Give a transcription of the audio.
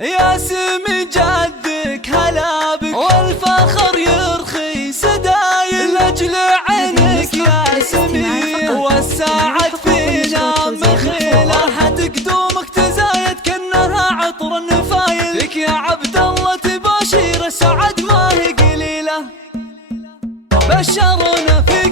يا سمي جدك هلا بك والفخر يرخي سدايل لاجل عينك يا سمي والساعد فينا مخيله حد قدومك تزايد كأنها عطر النفايل لك يا عبد الله تباشير السعد ما هي قليله بشرنا في